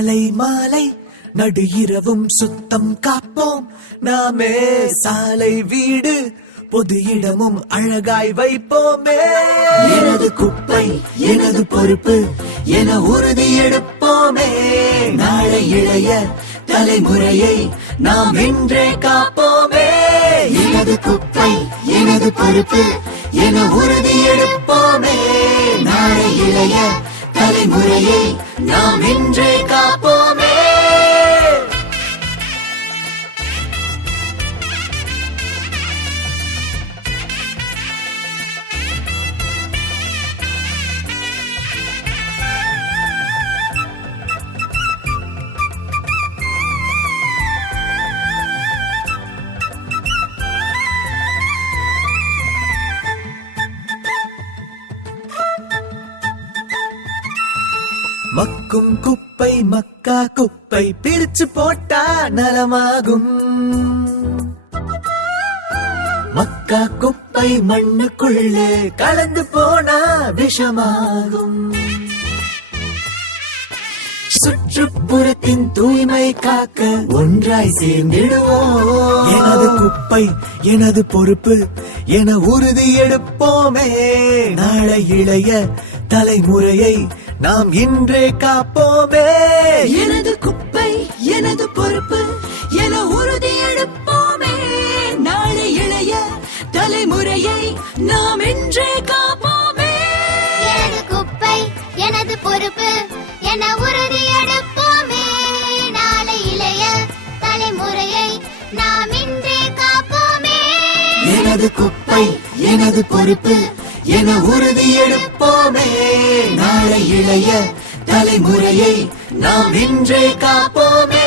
காலை மாலை நடு இரவும் சுத்தம் காப்போம் நாமே. சாலை வீடு பொது இடமும் அழகாய் வைப்போமே. எனது குப்பை எனது பொறுப்பு என உறுதி எடுப்போமே. நாளை இளைய தலைமுறையை நாம் இன்றே காப்போமே. எனது குப்பை எனது பொறுப்பு என உறுதி எடுப்போமே. நாளை இளைய தலைமுறையை நாம் இன்றே காப்போமே. மக்கும் குப்பை மக்கா குப்பை பிரிச்சு போட்டா நலமாகும். மக்கா குப்பை மண்ணுக்குள்ளே கலந்து போனா விஷமாகும். சுற்றுப்புறத்தின் தூய்மை காக்க ஒன்றாய் சேர்ந்திடுவோம். எனது குப்பை எனது பொறுப்பு என உறுதி எடுப்போமே. நாளை இளைய தலைமுறையை நாம் இன்றே காப்போமே. எனது குப்பை எனது பொறுப்பு என உறுதி எடுப்போமே. நாளை இளைய தலைமுறையை நாம் இன்றே காப்போமே. எனது குப்பை எனது பொறுப்பு என உறுதி எடுப்போமே. நாளை இளைய தலைமுறையை நாம் இன்றே காப்போமே. எனது குப்பை எனது பொறுப்பு என உறுதி எடுப்போமே. நாளை இளைய தலைமுறையை நாம் இன்றே காப்போமே.